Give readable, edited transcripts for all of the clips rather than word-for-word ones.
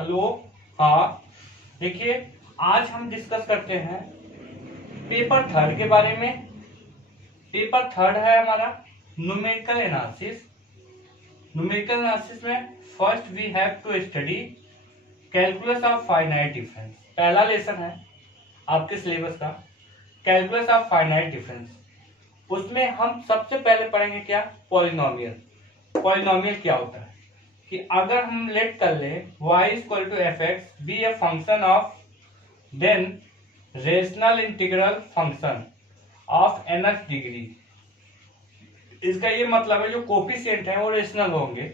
Hello. हाँ, देखिए, आज हम डिस्कस करते हैं पेपर थर्ड के बारे में। पेपर थर्ड है हमारा न्यूमेरिकल एनालिसिस। न्यूमेरिकल एनालिसिस में first we have to study calculus of finite difference. पहला लेसन है आपके सिलेबस का, कैलकुलस ऑफ फाइनाइट डिफरेंस। उसमें हम सबसे पहले पढ़ेंगे क्या, पॉलिनोमियल। पॉलिनोमियल क्या होता है कि अगर हम लेट कर ले y equal to F X be a function of then rational integral function of nth degree. इसका ये मतलब है जो कोफिशिएंट है वो रेशनल होंगे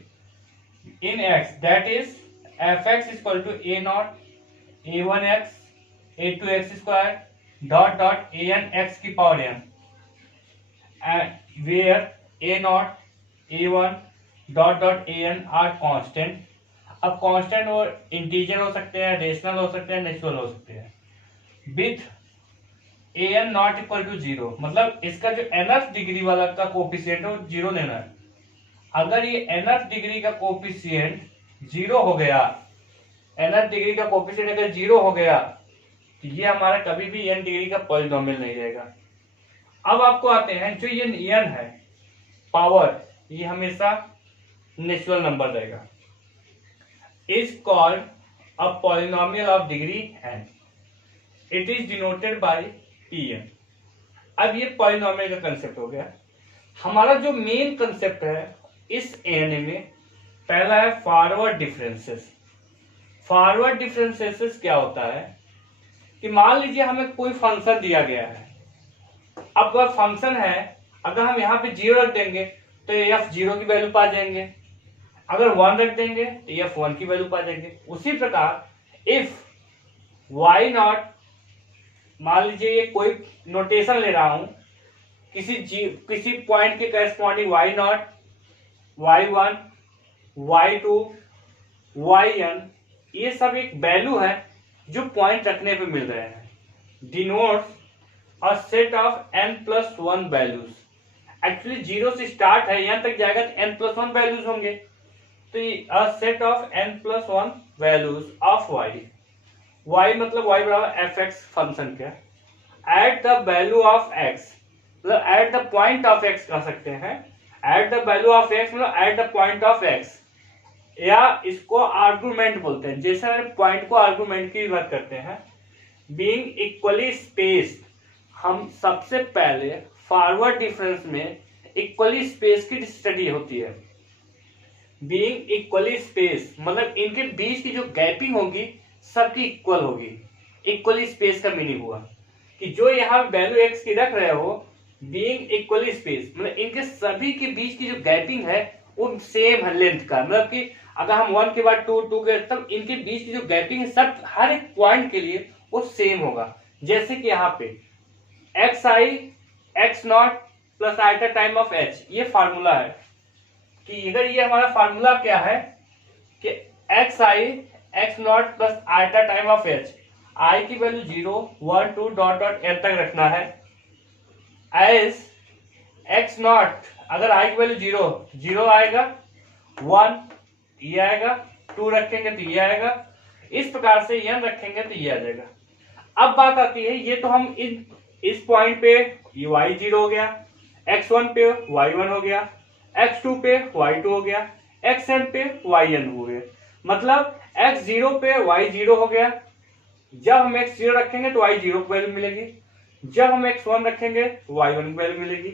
in x, that is f x equal to a naught a one x a two x square dot dot a n x की power n, where a naught a one dot dot a n are constant. अब constant और integer हो सकते हैं, rational हो सकते हैं, natural हो सकते हैं। With A N not equal to zero, मतलब इसका जो nth डिग्री वाला का कोफिशिएंट है वो जीरो लेना है। अगर ये nth डिग्री का कोफिशिएंट जीरो हो गया, nth डिग्री का कोफिशिएंट अगर जीरो हो गया तो ये हमारा कभी भी n डिग्री का पॉलिनोमियल नहीं रहेगा। अब आपको आते हैं जो ये n है पावर, ये हमेशा नेचुरल नंबर रहेगा। Is called a polynomial of degree n, it is denoted by pn। अब ये पॉलिनोमियल का कंसेप्ट हो गया। हमारा जो मेन कंसेप्ट है इस एन में, पहला है फॉरवर्ड डिफरेंसेस। फॉरवर्ड डिफरेंसेस क्या होता है कि मान लीजिए हमें कोई फंक्शन दिया गया है। अब वह फंक्शन है, अगर हम यहाँ पे जीरो रख देंगे तो एफ जीरो की वैल्यू पा जाएंगे, अगर वन रख देंगे तो एफ वन की वैल्यू पा जाएंगे। उसी प्रकार इफ वाई नॉट, मान लीजिए ये कोई नोटेशन ले रहा हूं, किसी पॉइंट के corresponding Y nought, Y one, Y two, Y N, ये सब एक वैल्यू है जो पॉइंट रखने पे मिल रहे हैं। Denotes a set of n plus one values. Actually zero से स्टार्ट है, यहां तक जाएगा तो n प्लस वन वैल्यूज होंगे, तो a set of n plus one values of y। y मतलब y बराबर एफ एक्स फंक्शन का at the value of x, मतलब at the point of x कह सकते हैं। At the value of x मतलब at the point of x, या इसको आर्गुमेंट बोलते हैं। जैसे पॉइंट को आर्गुमेंट की बात करते हैं। बीइंग इक्वली स्पेस्ड, हम सबसे पहले फॉरवर्ड डिफरेंस में इक्वली स्पेस की स्टडी होती है। बीइंग इक्वली स्पेस मतलब इनके बीच की जो गैपिंग होगी सबकी इक्वल होगी। इक्वली स्पेस का मीनिंग हुआ कि जो यहाँ वैल्यू एक्स की रख रहे हो, बीइंग इक्वली स्पेस मतलब इनके सभी के बीच की जो गैपिंग है वो सेम है लेंथ का। मतलब कि अगर हम वन के बाद टू, टू के तब इनके बीच की जो गैपिंग है सब हर एक पॉइंट के लिए वो सेम होगा। जैसे कि यहाँ पे x i x naught plus eta time of h, ये फार्मूला है कि अगर ये हमारा फार्मूला क्या है कि x i x naught plus eta time of h, i की value zero, one, two dot dot n तक रखना है। एज एक्स नॉट, अगर आई की वैल्यू जीरो, जीरो आएगा, वन ये आएगा, टू रखेंगे तो ये आएगा, इस प्रकार से एन रखेंगे तो ये आ जाएगा। अब बात आती है, ये तो हम इस पॉइंट पे ये वाई जीरो हो गया, एक्स वन पे वाई वन हो गया, एक्स टू पे वाई टू हो गया, एक्स एन पे वाई एन हो गया। मतलब एक्स जीरो पे वाई जीरो हो गया। जब हम एक्स जीरो रखेंगे तो वाई जीरो की वैल्यू मिलेगी, जब हम एक्स वन रखेंगे तो वाई वन की वैल्यू मिलेगी,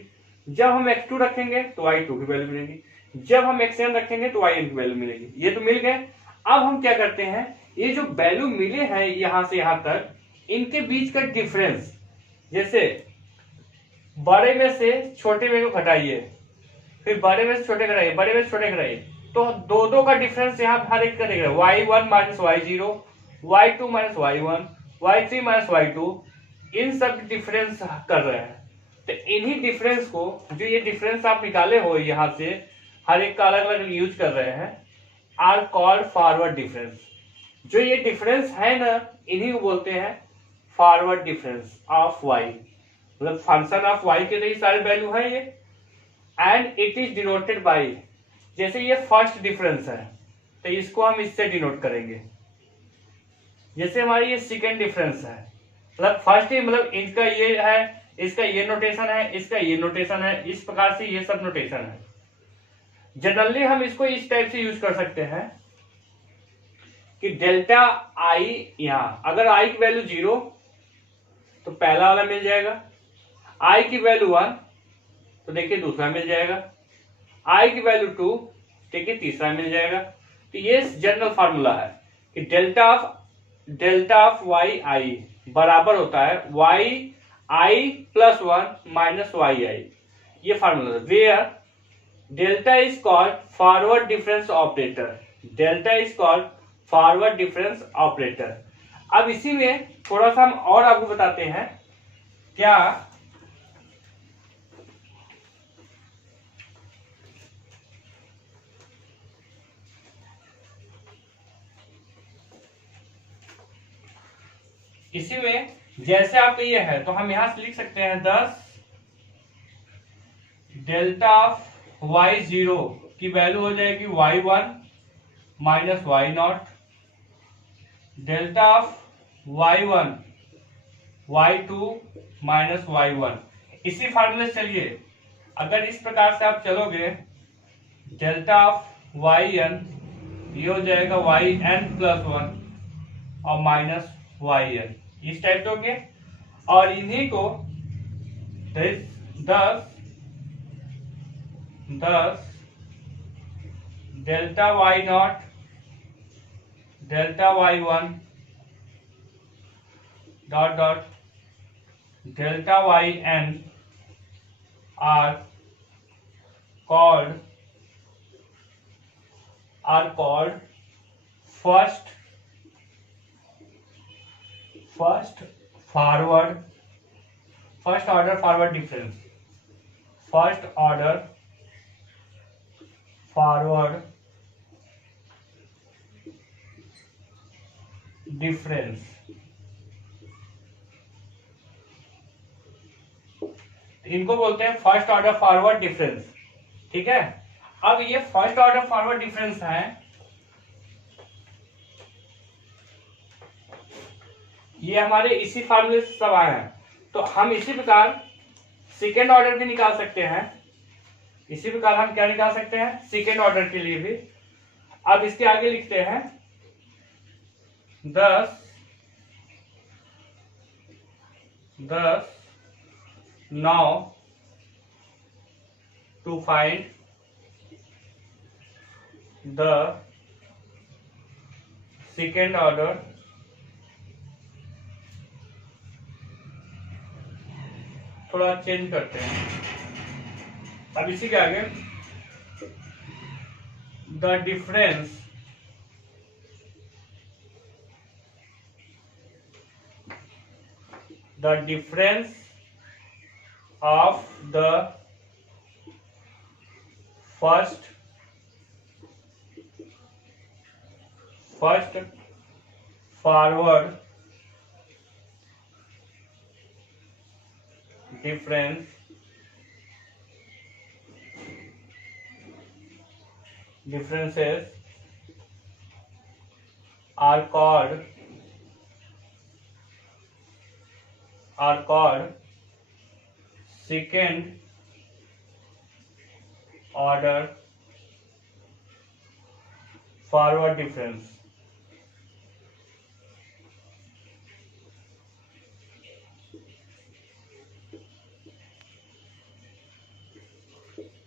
जब हम एक्स टू रखेंगे तो वाई टू की वैल्यू मिलेगी, जब हम एक्स एन रखेंगे तो वाई एन की वैल्यू मिलेगी। ये तो मिल गए। अब हम क्या करते हैं, ये जो वैल्यू मिले हैं यहां से यहां तक, इनके बीच का डिफरेंस, जैसे बड़े में से छोटे में को घटाइए, फिर बड़े में से छोटे घटाइए, बड़े में से छोटे घटाइए, तो दो दो का डिफरेंस यहाँ हर एक का देख रहे हैं। Y one minus y zero, y two minus y one, y three minus y two, इन सब डिफरेंस कर रहे हैं। तो इन्हीं डिफरेंस को, जो ये डिफरेंस आप निकाले हो यहाँ से, हर एक का अलग अलग यूज कर रहे हैं, आर कॉल्ड फॉरवर्ड डिफरेंस। जो ये डिफरेंस है ना, इन्हीं को बोलते हैं फॉरवर्ड डिफरेंस ऑफ वाई, मतलब फंक्शन ऑफ वाई के लिए सारे वैल्यू है ये। And it is denoted by, जैसे ये फर्स्ट डिफरेंस है तो इसको हम इससे डिनोट करेंगे। जैसे हमारी ये सेकेंड डिफरेंस है, मतलब फर्स्ट ही मतलब इसका ये है, इसका ये नोटेशन है, इसका ये नोटेशन है, इस प्रकार से ये सब नोटेशन है। जनरली हम इसको इस टाइप से यूज कर सकते हैं कि डेल्टा आई, यहां अगर आई की वैल्यू 0 तो पहला वाला मिल जाएगा, आई की वैल्यू 1 तो देखिए दूसरा मिल जाएगा, आई की वैल्यू 2 देखिए तीसरा मिल जाएगा। तो ये जनरल फार्मूला है कि डेल्टा ऑफ वाई आई बराबर होता है Y I plus 1 minus Y I. ये फार्मूला है where delta is called forward difference operator, delta is called forward difference operator. अब इसी में थोड़ा सा हम और आपको बताते हैं क्या, इसी में जैसे आपका ये है तो हम यहां से लिख सकते हैं 10 डेल्टा ऑफ वाई 0 की वैल्यू हो जाएगी y1 minus y0, delta of y1 y2 minus y1। इसी फार्मूले से चलिए, अगर इस प्रकार से आप चलोगे डेल्टा ऑफ yn ये हो जाएगा yn प्लस 1 और माइनस yn, इस टाइप से हो गया। और इन्हीं को 10 delta y0 delta y1 dot dot delta yn are called first order forward difference, first order forward difference। इनको बोलते हैं फर्स्ट ऑर्डर फॉरवर्ड डिफरेंस, ठीक है। अब ये फर्स्ट ऑर्डर फॉरवर्ड डिफरेंस है, ये हमारे इसी फार्मूले से सब आए हैं। तो हम इसी प्रकार सेकेंड ऑर्डर भी निकाल सकते हैं, इसी प्रकार हम क्या निकाल सकते हैं सेकेंड ऑर्डर के लिए भी। अब इसके आगे लिखते हैं 10 now to find the second order थोड़ा चेंज करते हैं। अब इसी के आगे the difference of the first forward differences are called second order forward difference।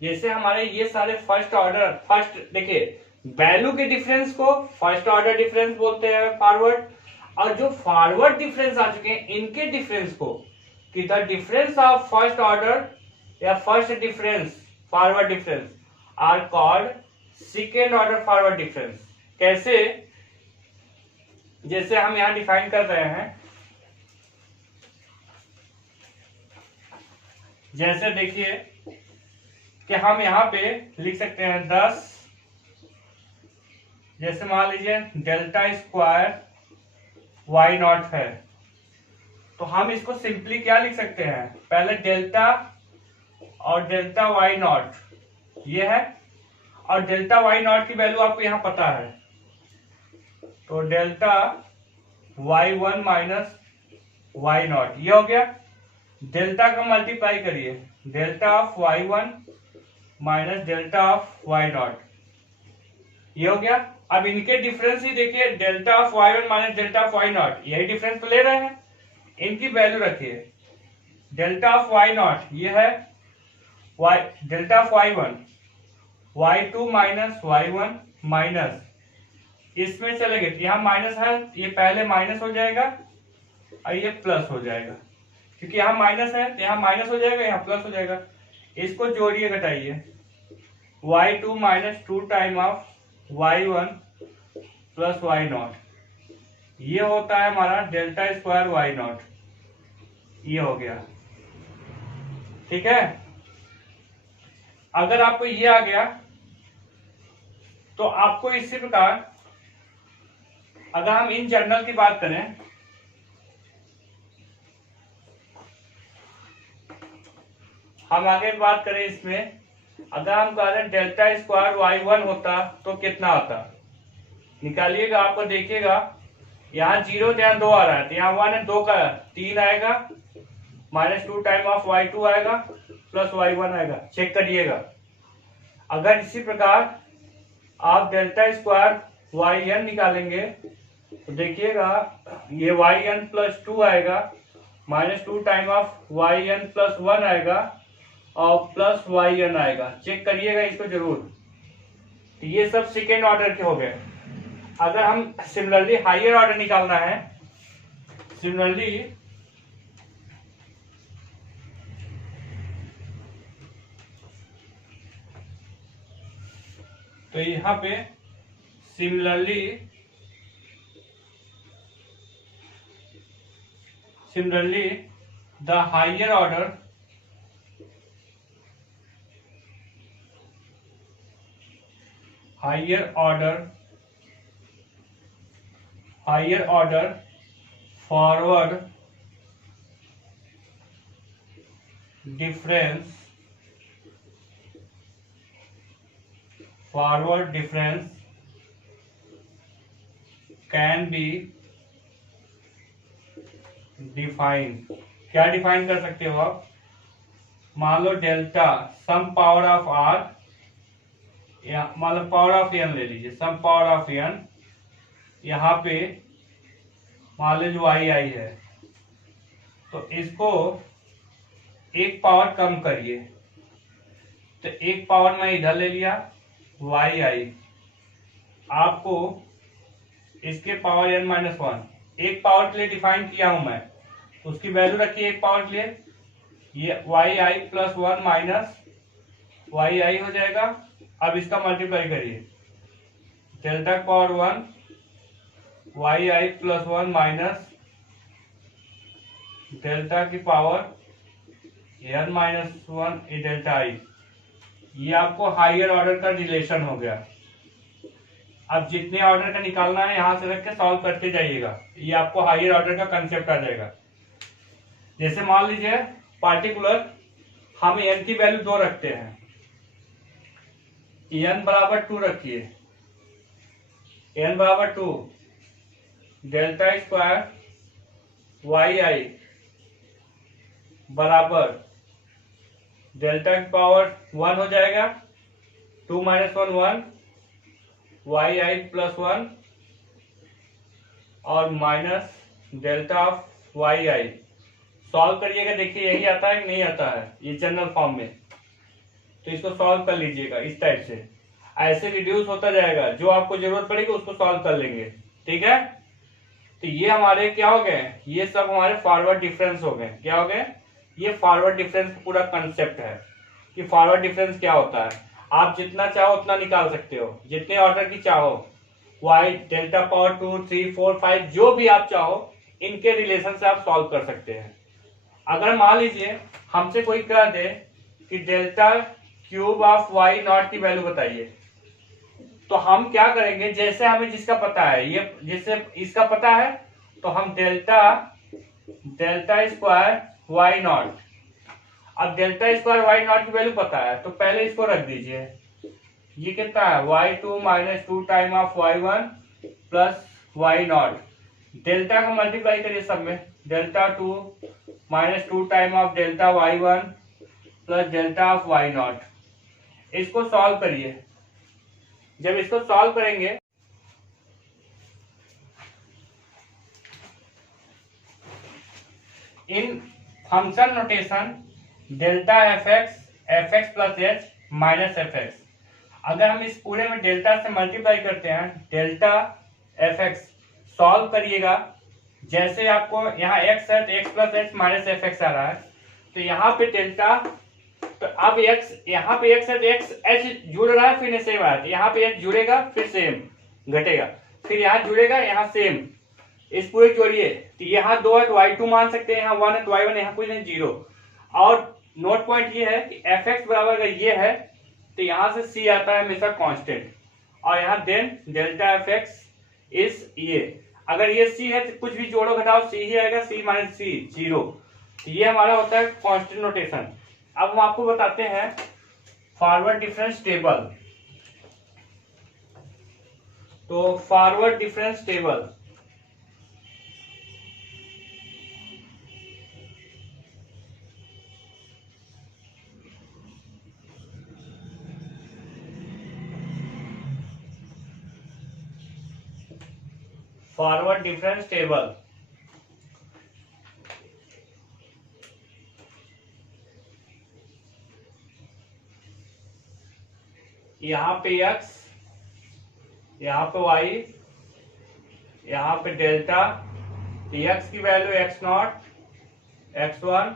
जैसे हमारे ये सारे फर्स्ट देखिए वैल्यू के डिफरेंस को फर्स्ट ऑर्डर डिफरेंस बोलते हैं फॉरवर्ड, और जो फॉरवर्ड डिफरेंस आ चुके हैं इनके डिफरेंस को कि the difference of first order या first difference forward difference are called second order forward difference. कैसे, जैसे हम यहां डिफाइन कर रहे हैं, जैसे देखिए कि हम यहां पे लिख सकते हैं 10, जैसे मान लीजिए डेल्टा स्क्वायर y0 है, तो हम इसको सिंपली क्या लिख सकते हैं, पहले डेल्टा और डेल्टा y0 ये है, और डेल्टा y0 की वैल्यू आपको यहां पता है, तो delta y1 minus Y nought, ये हो गया। डेल्टा का मल्टीप्लाई करिए, delta of y1 minus delta of Y nought, ये हो गया। अब इनके डिफरेंस ही देखिए, delta of y1 minus delta of Y nought, यही डिफरेंस तो ले रहे हैं, इनकी वैल्यू रखिए। डेल्टा ऑफ वाई नॉट ये है y, delta of y1 y2 minus y1 minus, इसमें चलेंगे यहाँ माइनस है, ये पहले माइनस हो जाएगा और ये प्लस हो जाएगा, क्योंकि यहाँ माइनस है तो यहाँ माइनस हो जाएगा, यहाँ प्लस हो जाएगा। इसको जोड़िए, घटाइए, y2 minus 2 time of y1 plus Y nought, ये होता है हमारा डेल्टा स्क्वायर वाई नॉट, ये हो गया। ठीक है, अगर आपको ये आ गया तो आपको इसी प्रकार, अगर हम इन जनरल की बात करें, हम आगे बात करें इसमें, अगर हम कह रहे हैं डेल्टा स्क्वायर y1 होता तो कितना आता, निकालिएगा। आपको देखिएगा यहाँ 0 तो यहाँ 2 आ रहा है, तो यहाँ 1 है, 2 का 3 आएगा, माइनस 2 टाइम ऑफ y2 आएगा प्लस y1 आएगा, चेक करिएगा। अगर इसी प्रकार आप डेल्टा स्क्वायर yn निकालेंगे तो देखिएगा ये yn प्लस 2 आएगा, minus 2 time of yn plus 1 आएगा और प्लस yn आएगा, चेक करिएगा इसको जरूर। तो ये सब सेकेंड ऑर्डर के हो गए। अगर हम सिमिलरली हायर ऑर्डर निकालना है, सिमिलरली तो यहाँ पे similarly the higher order forward difference can be define. क्या डिफाइन कर सकते हो आप, मान लो delta some power of r, या मतलब पावर ऑफ एन ले लीजिए, सम पावर ऑफ एन, यहाँ पे मान लीजिए वाई आई है, तो इसको एक पावर कम करिए, तो एक पावर मैं इधर ले लिया वाई आई, आपको इसके पावर एन माइनस 1 एक पावर के लिए डिफाइन किया हूं मैं, उसकी वैल्यू रखिए एक पावर के लिए, ये Y I plus 1 minus Y I हो जाएगा। अब इसका मल्टीप्लाई करिए, delta power 1 Y I plus 1 minus delta की power N minus 1 A delta I, ये आपको हायर ऑर्डर का रिलेशन हो गया। अब जितने ऑर्डर का निकालना है यहां से रख के सॉल्व करते जाइएगा, ये आपको हायर ऑर्डर का कंसेप्ट आ जाएगा। जैसे मान लीजिए पार्टिकुलर हम एन की वैल्यू 2 रखते हैं, एन बराबर 2 रखिए, एन बराबर 2, डेल्टा स्क्वायर वाई आई बराबर डेल्टा की पावर 1 हो जाएगा, 2 माइनस 1 1, वाई आई प्लस 1 और minus delta of Y I. Solve करिएगा, देखिए यही आता है कि नहीं आता है, ये जनरल फॉर्म में, तो इसको सॉल्व कर लीजिएगा इस टाइप से, ऐसे रिड्यूस होता जाएगा, जो आपको जरूरत पड़ेगी उसको सॉल्व कर लेंगे। ठीक है, तो ये हमारे क्या हो गए, ये सब हमारे फॉरवर्ड डिफरेंस हो गए। क्या हो गए, ये फॉरवर्ड डिफरेंस का पूरा कंसेप्ट है कि फॉरवर्ड डिफरेंस क्या होता है। आप जितना चाहो उतना निकाल सकते हो, जितने ऑर्डर की चाहो, वाई डेल्टा पावर 2 3 4 5 जो भी आप चाहो, इनके रिलेशन से आप सॉल्व कर सकते हैं। अगर मान लीजिए हमसे कोई कह दे कि delta cube of Y nought की वैल्यू बताइए, तो हम क्या करेंगे, जैसे हमें जिसका पता है, ये जैसे इसका पता है, तो हम डेल्टा स्क्वायर वाई नॉट, अब डेल्टा स्क्वायर वाई नॉट की वैल्यू पता है तो पहले इसको रख दीजिए, ये कितना है y2 minus 2 time of y1 plus Y naught, delta का मल्टीप्लाई करिए सब में, delta 2 minus 2 time of delta y1 plus delta of y0। इसको सॉल्व करिए। जब इसको सॉल्व करेंगे in function notation delta F x plus h minus f x, अगर हम इस पूरे में डेल्टा से मल्टीप्लाई करते हैं, डेल्टा एफ एक्स सॉल्व करिएगा, जैसे आपको यहाँ एक्स है तो x plus h minus f x आ रहा है, तो यहाँ पे डेल्टा, तो अब एक्स, यहाँ पे एक्स है तो एक्स एच जुड़ रहा है, फिर सेम आया, यहाँ पे एच जुड़ेगा फिर सेम घटेगा, फिर यहाँ जुड़ेगा यहाँ सेम, इस पूरे जोड़िए, तो यहाँ 2 है तो y2 मान सकते हैं, यहाँ 1 है तो y1, यहाँ कुछ नहीं 0। और नोट पॉइंट ये है कि एफ एक्स बराबर अगर ये है तो यहाँ से c आता है हमेशा कांस्टेंट, और यहाँ then delta F X is ये, अगर ये c है तो कुछ भी जोड़ो घटाओ c ही आएगा, c माइनस c 0, तो ये हमारा होता है कांस्टेंट नोटेशन। अब हम आपको बताते हैं फॉरवर्ड डिफरेंस टेबल। तो forward difference table, forward difference table, यहाँ पे x, यहाँ पे y, यहाँ पे डेल्टा, x की value x0, x1,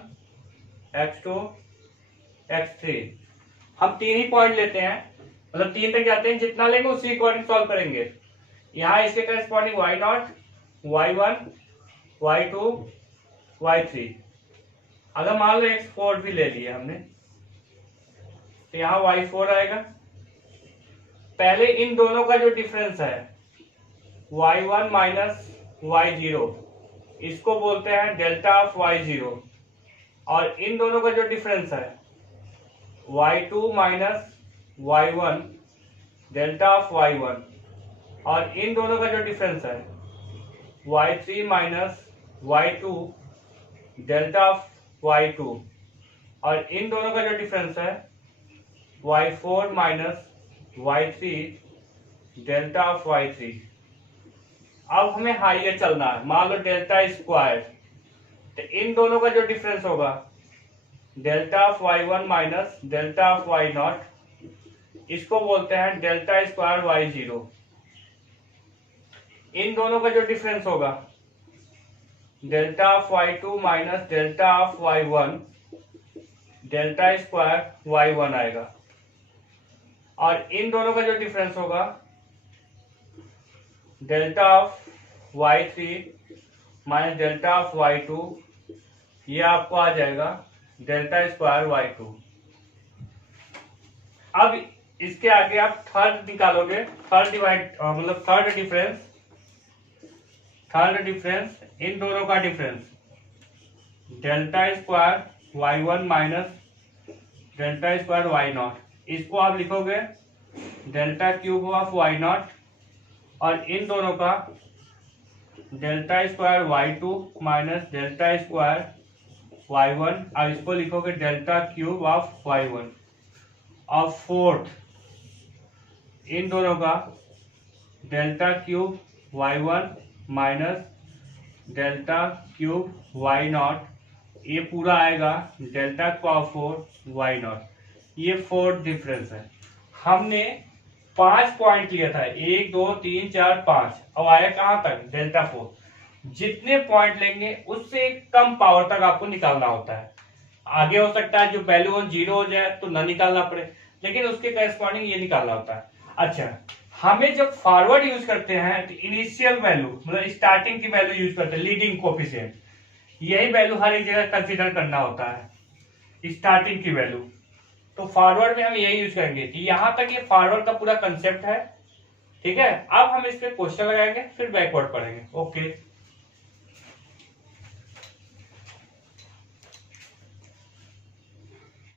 x2, x3, हम 3 ही पॉइंट लेते हैं, मतलब 3 तक जाते हैं, जितना लेंगे उसी अकॉर्डिंग सॉल्व करेंगे। यहाँ इसके corresponding y0, y1, y2, y3, अगर मान लो x4 भी ले लिया हमने तो यहाँ y4 आएगा। पहले इन दोनों का जो डिफरेंस है y1 माइनस y0, इसको बोलते हैं डेल्टा ऑफ y0, और इन दोनों का जो डिफरेंस है y2 minus y1 delta of y1, और इन दोनों का जो डिफरेंस है y3 minus y2 delta of y2, और इन दोनों का जो डिफरेंस है y4 minus y3 delta of y3। अब हमें हाइयर चलना है, मान लो डेल्टा स्क्वायर, तो इन दोनों का जो डिफरेंस होगा delta of y1 minus delta of y0, इसको बोलते हैं डेल्टा स्क्वायर y0। इन दोनों का जो डिफरेंस होगा delta of y2 minus delta of y1 delta square y1 आएगा, और इन दोनों का जो डिफरेंस होगा delta of y3 minus delta of y2, ये आपको आ जाएगा डेल्टा स्क्वायर y2। अब इसके आगे आप थर्ड निकालोगे, थर्ड डिवाइड मतलब थर्ड डिफरेंस इन दोनों का difference delta square y1 minus delta square y0, इसको आप लिखोगे डेल्टा क्यूब ऑफ y0, और इन दोनों का delta square y2 minus delta square y1, और इसको लिखोगे डेल्टा क्यूब ऑफ y1, और फोर्थ इन दोनों का delta cube y1 minus delta cube y0, ये पूरा आएगा डेल्टा पावर 4 y0। ये फोर्थ डिफरेंस है। हमने 5 पॉइंट लिया था, 1 2 3 4 5, अब आया कहां तक डेल्टा 4। जितने पॉइंट लेंगे उससे कम पावर तक आपको निकालना होता है। आगे हो सकता है जो वैल्यू हो 0 हो जाए तो ना निकालना पड़े, लेकिन उसके करस्पॉन्डिंग ये निकालना होता है। अच्छा, हमें जब फॉरवर्ड यूज करते हैं तो इनिशियल वैल्यू मतलब स्टार्टिंग की वैल्यू यूज करते हैं, लीडिंग कोफिशिएंट, यही वैल्यू हर एक जगह कंसीडर करना होता है, स्टार्टिंग की वैल्यू। तो फॉरवर्ड में हम यही यूज करेंगे कि यहां तक ये फॉरवर्ड का पूरा कंसेप्ट है। ठीक है, अब हम इस पे क्वेश्चन लगाएंगे, फिर बैकवर्ड पढ़ेंगे। ओके।